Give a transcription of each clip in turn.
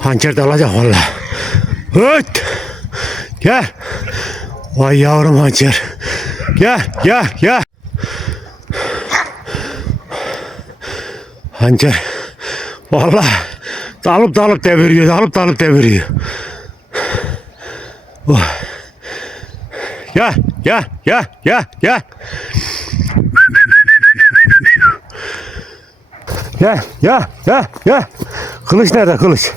Hançer de alacak valla. Hıt. Gel. Vay yavrum hançer. Gel gel gel. Hançer. Valla dalıp dalıp deviriyor, dalıp dalıp deviriyor. Oh. Gel, gel, gel, gel, gel. Gel, gel, gel, gel. Kılıç nerede kılıç?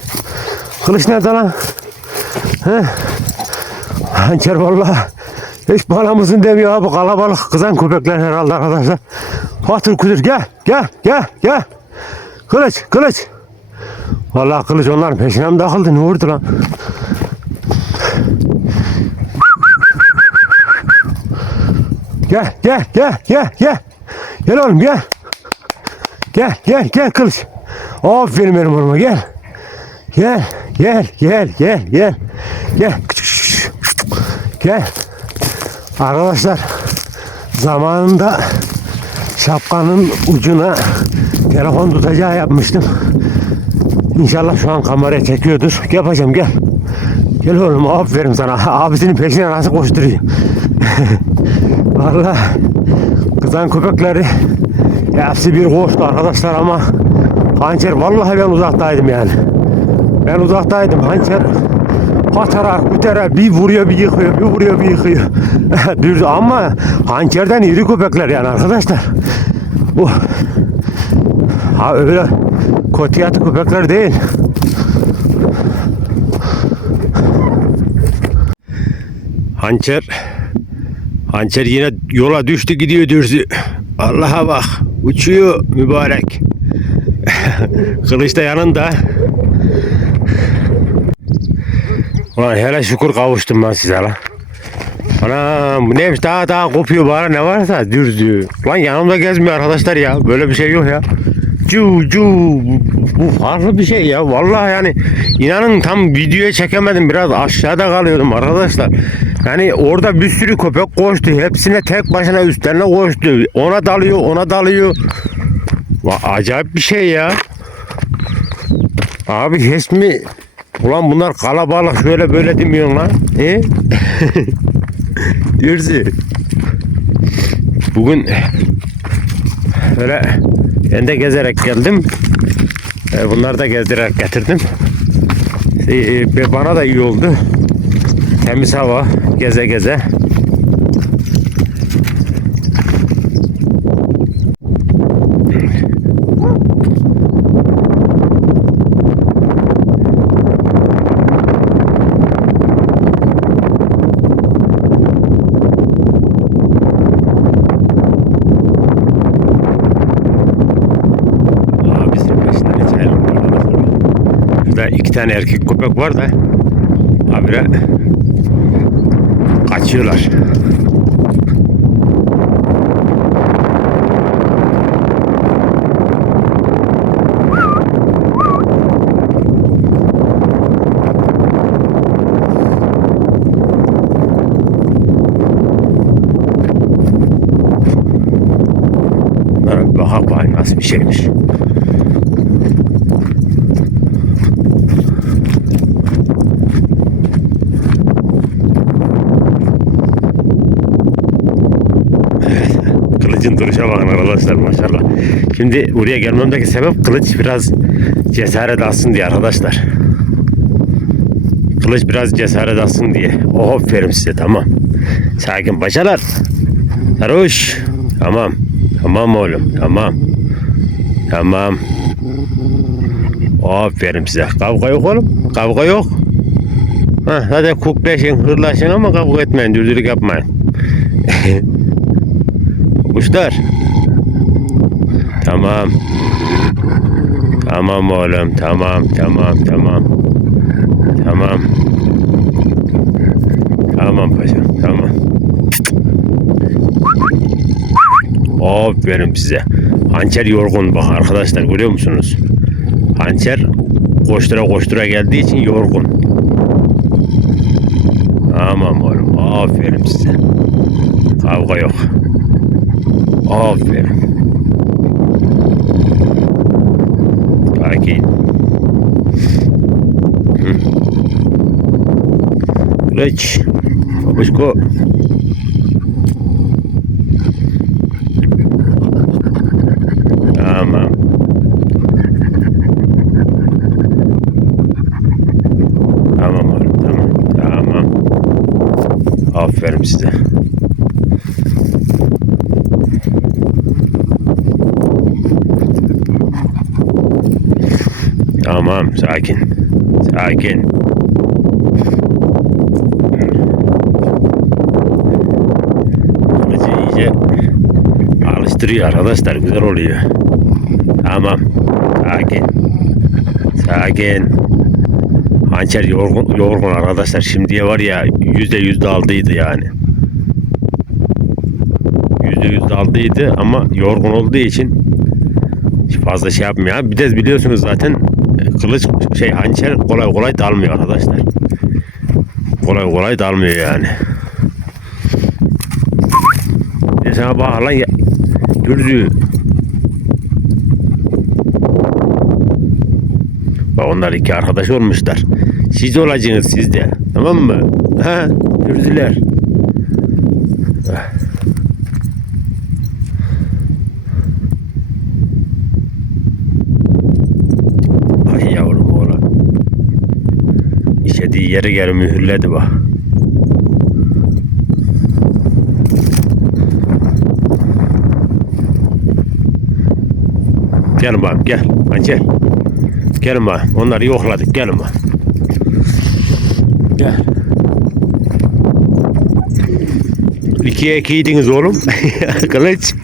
Kılıç nerede lan? He? Hançer vallahi hiç bana mısın demiyor abi kalabalık kızan köpekler herhalde arkadaşlar. Patır kudur gel gel gel gel. Kılıç kılıç. Vallahi kılıç onların peşine mi takıldı ne vurdu lan? Gel gel gel gel gel. Gel oğlum gel. Gel gel gel kılıç. Aferin benim oğluma gel. Gel gel gel gel gel. Gel. Gel. Arkadaşlar zamanında şapkanın ucuna telefon tutacağı yapmıştım. İnşallah şu an kameraya çekiyordur. Gel paşam gel. Gel oğlum aferin sana. Abisinin peşine nasıl koşturuyor. Vallahi kızan köpekleri hepsi bir koştu arkadaşlar ama hançer vallahi ben uzaktaydım yani. Ben uzaktaydım hançer patara kutera bir vuruyor bir yıkıyor bir vuruyor bir yıkıyor. Düz ama hançerden iri köpekler yani arkadaşlar. Bu ha öyle kotiyatı köpekler değil. Hançer Hançer yine yola düştü gidiyor dürzü. Allah'a bak uçuyor mübarek. Kılıç da yanında. Ulan hele şükür kavuştum ben size lan. Anam bu daha daha kopuyor bana ne varsa dürzü. Lan yanımda gezmiyor arkadaşlar ya. Böyle bir şey yok ya. Cu cu bu, bu farklı bir şey ya. Vallahi yani inanın tam videoya çekemedim. Biraz aşağıda kalıyordum arkadaşlar. Yani orada bir sürü köpek koştu. Hepsine tek başına üstlerine koştu. Ona dalıyor, ona dalıyor. Va- Acayip bir şey ya. Abi hiç mi? Ulan bunlar kalabalık şöyle böyle demiyorsun lan. He? Dürzü. Bugün böyle ben de gezerek geldim. E, Bunları da gezdirerek getirdim. E, e, Bana da iyi oldu. Temiz hava, geze geze. Abisinin peşinden hiç ayrılmıyor. Şurada iki tane erkek köpek var da habire kaçıyorlar. Bakak bakayım nasıl bir şeymiş. Kılıcın duruşa bakın arkadaşlar maşallah. Şimdi buraya gelmemdeki sebep kılıç biraz cesaret alsın diye arkadaşlar. Kılıç biraz cesaret alsın diye. Oh aferin size tamam. Sakin paşalar. Sarhoş. Tamam. Tamam oğlum tamam. Tamam. Aferin size. Kavga yok oğlum. Kavga yok. Ha, hadi kukleşin, hırlaşın ama kavga etmeyin, dürdülük yapmayın. Kuşlar. Tamam. Tamam oğlum. Tamam, tamam, tamam. Tamam. Tamam paşam, tamam. Aferin size. Hançer yorgun bak arkadaşlar görüyor musunuz? Hançer koştura koştura geldiği için yorgun. Tamam oğlum. Aferin size. Kavga yok. Aferin. aqui, Kılıç. Babuşko. Sakin. Sakin. Kılıcı iyice alıştırıyor arkadaşlar güzel oluyor. Tamam. Sakin. Sakin. Hançer yorgun, yorgun arkadaşlar. Şimdiye var ya yüzde yüzde aldıydı yani. Yüzde yüzde aldıydı ama yorgun olduğu için fazla şey yapmıyor. Bir de biliyorsunuz zaten kılıç şey hançer kolay kolay dalmıyor arkadaşlar. Kolay kolay dalmıyor yani. E sana bak lan ya. Bak onlar iki arkadaş olmuşlar. Siz olacaksınız siz de. Tamam mı? Ha? Dürzüler. Ay yavrum oğlum. İşediği yere geri mühürledi bak. Gel bakayım gel. Hadi gel. Gelin bakayım. Onları yokladık. Gelin bakayım. Gel. İkiye ikiydiniz oğlum. Kılıç.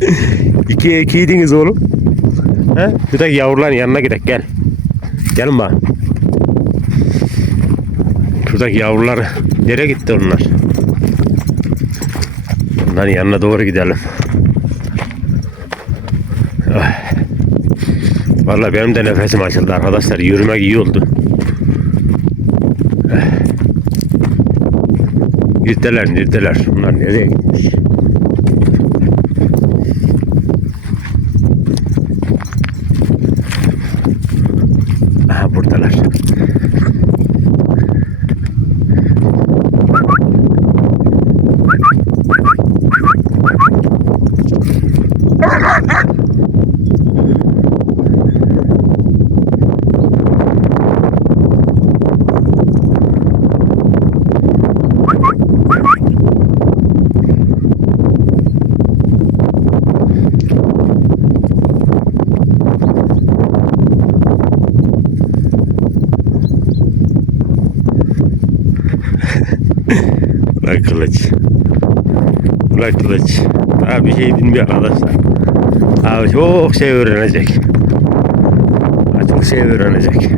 İkiye ikiydiniz oğlum. He? Bir de yavruların yanına gidelim gel. Gelin bak. Şuradaki yavrular nereye gitti onlar? Onların yanına doğru gidelim. Ah. Vallahi benim de nefesim açıldı arkadaşlar. Yürümek iyi oldu. Ah. Neredeler, neredeler? Bunlar nereye gitmiş? Kılıç. Ulan kılıç. Daha bir şey bilmiyor arkadaşlar. Abi çok şey öğrenecek. Çok şey öğrenecek.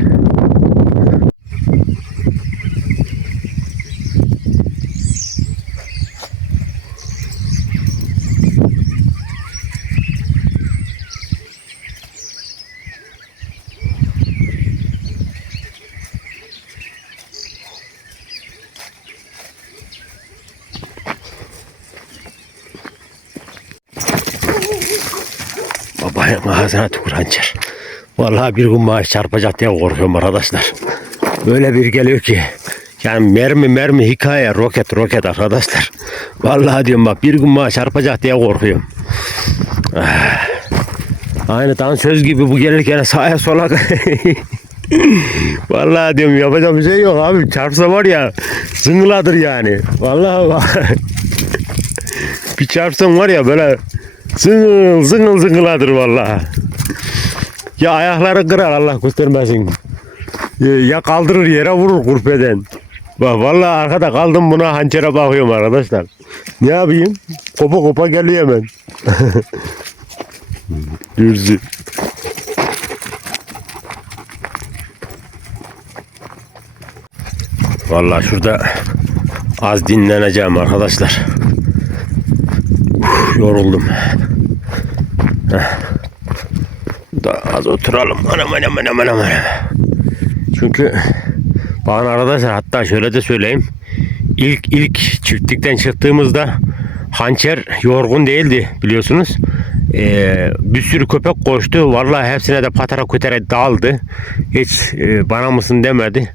Ağzına tükür. Vallahi bir gün maaş çarpacak diye korkuyorum arkadaşlar. Böyle bir geliyor ki. Yani mermi mermi hikaye roket roket arkadaşlar. Vallahi diyorum bak bir gün maaş çarpacak diye korkuyorum. Ah. Aynı söz gibi bu gelirken sağa sola Vallahi diyorum yapacak bir şey yok abi. Çarpsa var ya zıngıladır yani. Vallahi bir çarpsam var ya böyle zıngıl zıngıl zıngıladır vallahi. Ya ayakları kırar Allah göstermesin. Ya, ya kaldırır yere vurur kurpeden. Bak vallahi arkada kaldım buna hançere bakıyorum arkadaşlar. Ne yapayım? Kopa kopa geliyor hemen. Dürzü. Vallahi şurada az dinleneceğim arkadaşlar. Uf, yoruldum. Heh. Da az oturalım. Anam anam anam anam. Çünkü bakın arkadaşlar hatta şöyle de söyleyeyim. İlk ilk çiftlikten çıktığımızda hançer yorgun değildi biliyorsunuz. Ee, bir sürü köpek koştu. Vallahi hepsine de patara kütere daldı. Hiç e, bana mısın demedi.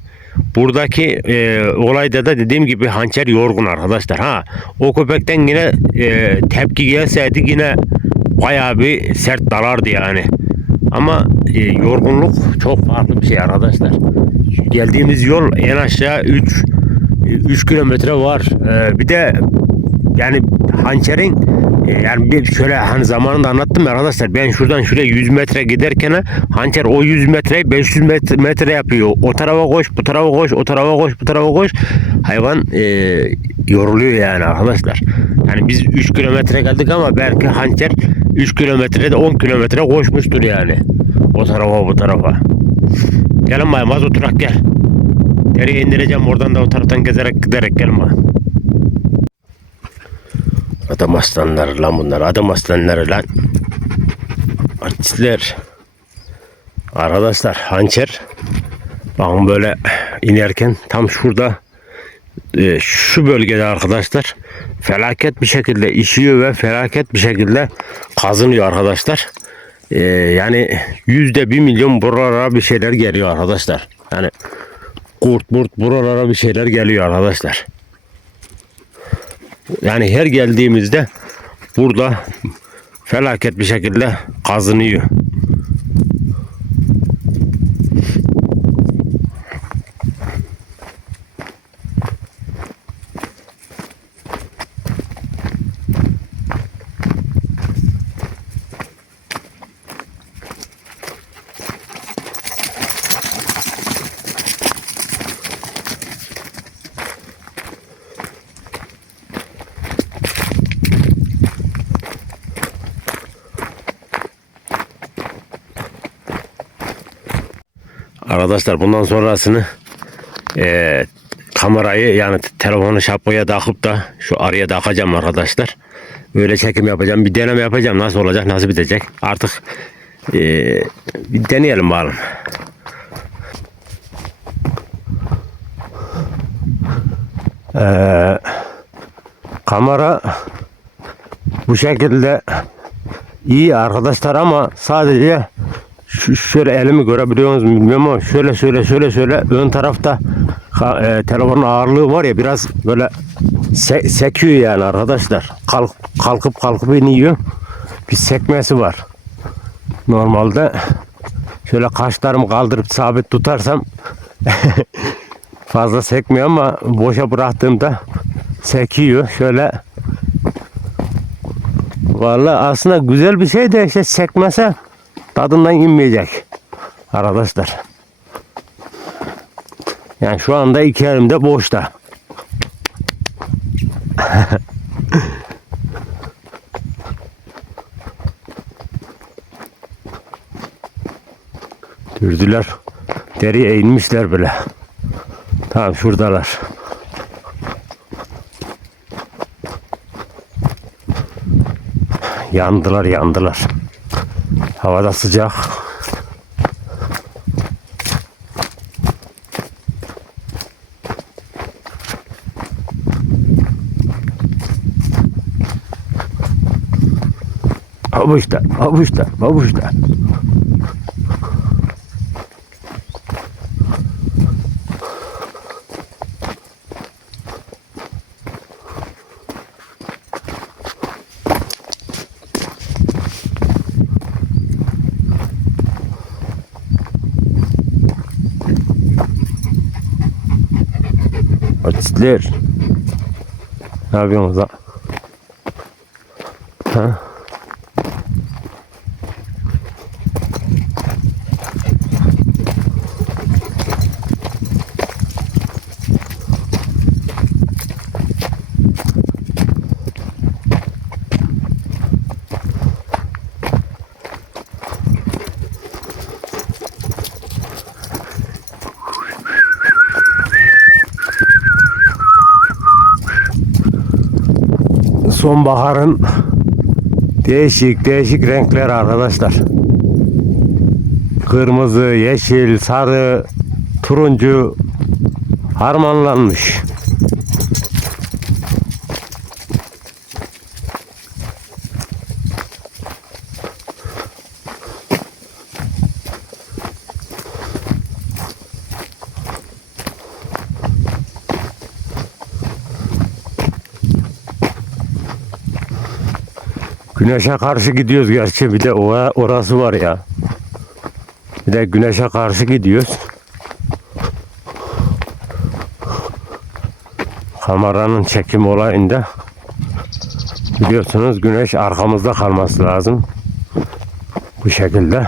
buradaki e, olayda da dediğim gibi hançer yorgun arkadaşlar. Ha o köpekten yine e, tepki gelseydi yine bayağı bir sert dalardı yani. Ama e, yorgunluk çok farklı bir şey arkadaşlar. Geldiğimiz yol en aşağı 3 3 kilometre var. E, bir de yani hançerin e, yani bir şöyle hani zamanında anlattım ya arkadaşlar ben şuradan şuraya 100 metre giderken hançer o 100 metreyi 500 metre, metre yapıyor. O tarafa koş, bu tarafa koş, o tarafa koş, bu tarafa koş. Hayvan e, yoruluyor yani arkadaşlar. Yani biz 3 kilometre geldik ama belki hançer 3 kilometrede 10 kilometre koşmuştur yani. O tarafa bu tarafa. Gelin bayım az oturak gel. Nereye indireceğim oradan da o taraftan gezerek giderek bayım. Adam aslanları lan bunlar. Adam aslanları lan. Artistler. Arkadaşlar hançer. Bakın böyle inerken tam şurada e, şu bölgede arkadaşlar felaket bir şekilde işiyor ve felaket bir şekilde kazınıyor arkadaşlar. E, yani yüzde bir milyon buralara bir şeyler geliyor arkadaşlar. Yani kurt murt buralara bir şeyler geliyor arkadaşlar. Yani her geldiğimizde burada felaket bir şekilde kazınıyor. Arkadaşlar bundan sonrasını eee, kamerayı yani telefonu şapkaya takıp da şu araya takacağım arkadaşlar. Böyle çekim yapacağım. Bir deneme yapacağım. Nasıl olacak? Nasıl bitecek? Artık eee, bir deneyelim bakalım. Eee, kamera bu şekilde iyi arkadaşlar ama sadece şu şöyle elimi görebiliyor musunuz bilmiyorum ama şöyle şöyle şöyle şöyle ön tarafta e, telefonun ağırlığı var ya biraz böyle se- sekiyor yani arkadaşlar. Kalk, kalkıp kalkıp iniyor. Bir sekmesi var. Normalde şöyle kaşlarımı kaldırıp sabit tutarsam fazla sekmiyor ama boşa bıraktığımda sekiyor. Şöyle Vallahi aslında güzel bir şey de işte sekmese tadından inmeyecek arkadaşlar. Yani şu anda iki elimde boşta. Dürdüler. Deriye inmişler bile. Tamam şuradalar. Yandılar yandılar. Havada sıcak. Havuçlar, havuçlar, havuçlar. Ne yapıyorsunuz lan? Ha? Sonbaharın değişik değişik renkler arkadaşlar. Kırmızı, yeşil, sarı, turuncu harmanlanmış. Güneşe karşı gidiyoruz gerçi bir de orası var ya. Bir de güneşe karşı gidiyoruz. Kameranın çekim olayında biliyorsunuz güneş arkamızda kalması lazım. Bu şekilde.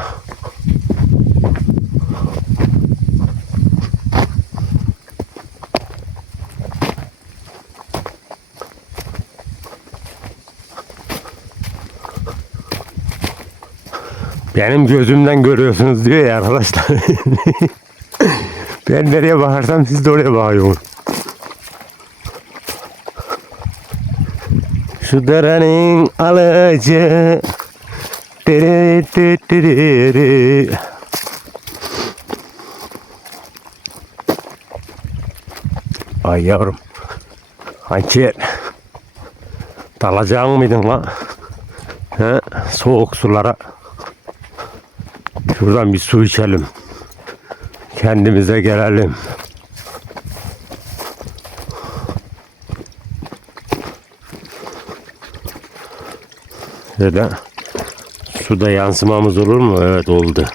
Benim gözümden görüyorsunuz diyor ya arkadaşlar. ben nereye bakarsam siz de oraya bakıyorsunuz. Şu derenin alıcı dere dere dere. Ay yavrum. Hançer. Dalacak mıydın lan? He? Soğuk sulara. Şuradan bir su içelim. Kendimize gelelim. Şöyle suda yansımamız olur mu? Evet oldu.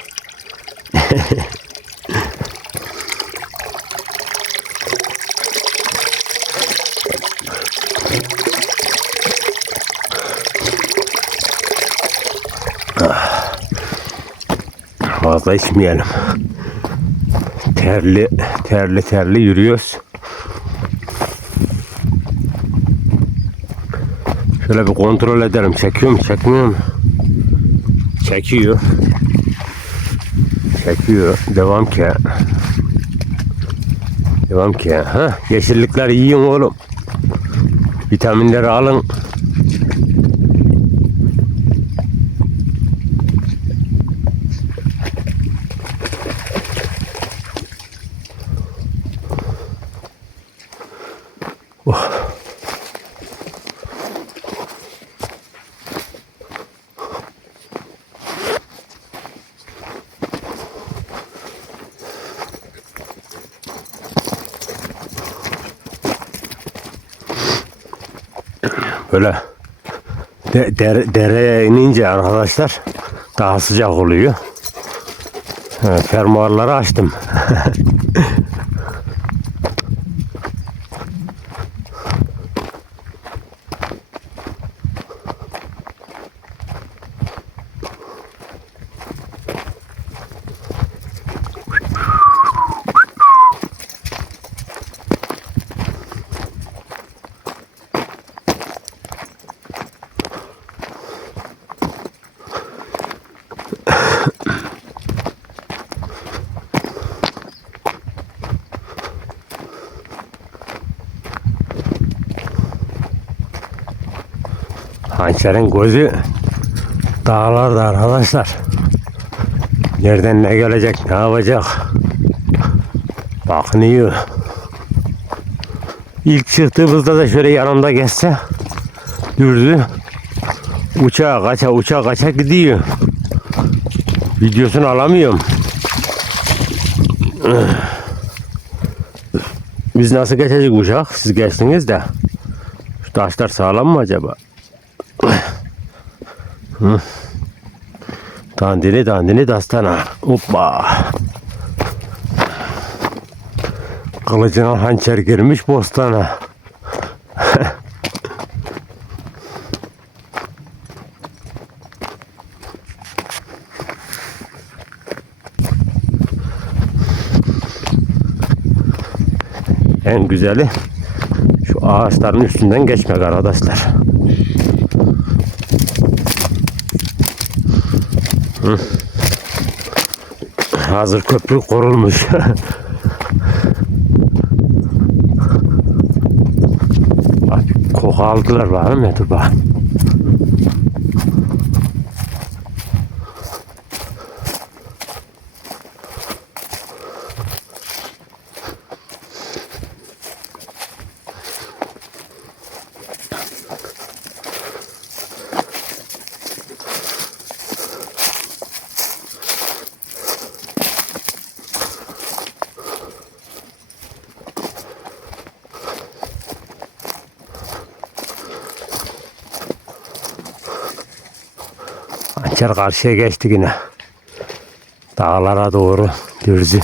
Fazla içmeyelim. Terli, terli terli yürüyoruz. Şöyle bir kontrol edelim. Çekiyor mu, çekmiyor mu? Çekiyor. Çekiyor. Devam ki. Devam ki. Ha, yeşillikler yiyin oğlum. Vitaminleri alın. Böyle de, dere- dereye inince arkadaşlar daha sıcak oluyor. Fermuarları açtım. Hançerin gözü dağlarda arkadaşlar. Nereden ne gelecek, ne yapacak? Bakınıyor. İlk çıktığımızda da şöyle yanımda geçse dürdü. Uçağa kaça uçağa kaça gidiyor. Videosunu alamıyorum. Biz nasıl geçecek uçak? Siz geçtiniz de. Şu taşlar sağlam mı acaba? Hı. Dandini dandini dastana. Hoppa. Kılıcına hançer girmiş bostana. en güzeli şu ağaçların üstünden geçmek arkadaşlar. Hazır köprü korulmuş. Koku aldılar var mı? Dur bak. Hançer karşıya geçti yine. Dağlara doğru dürzü.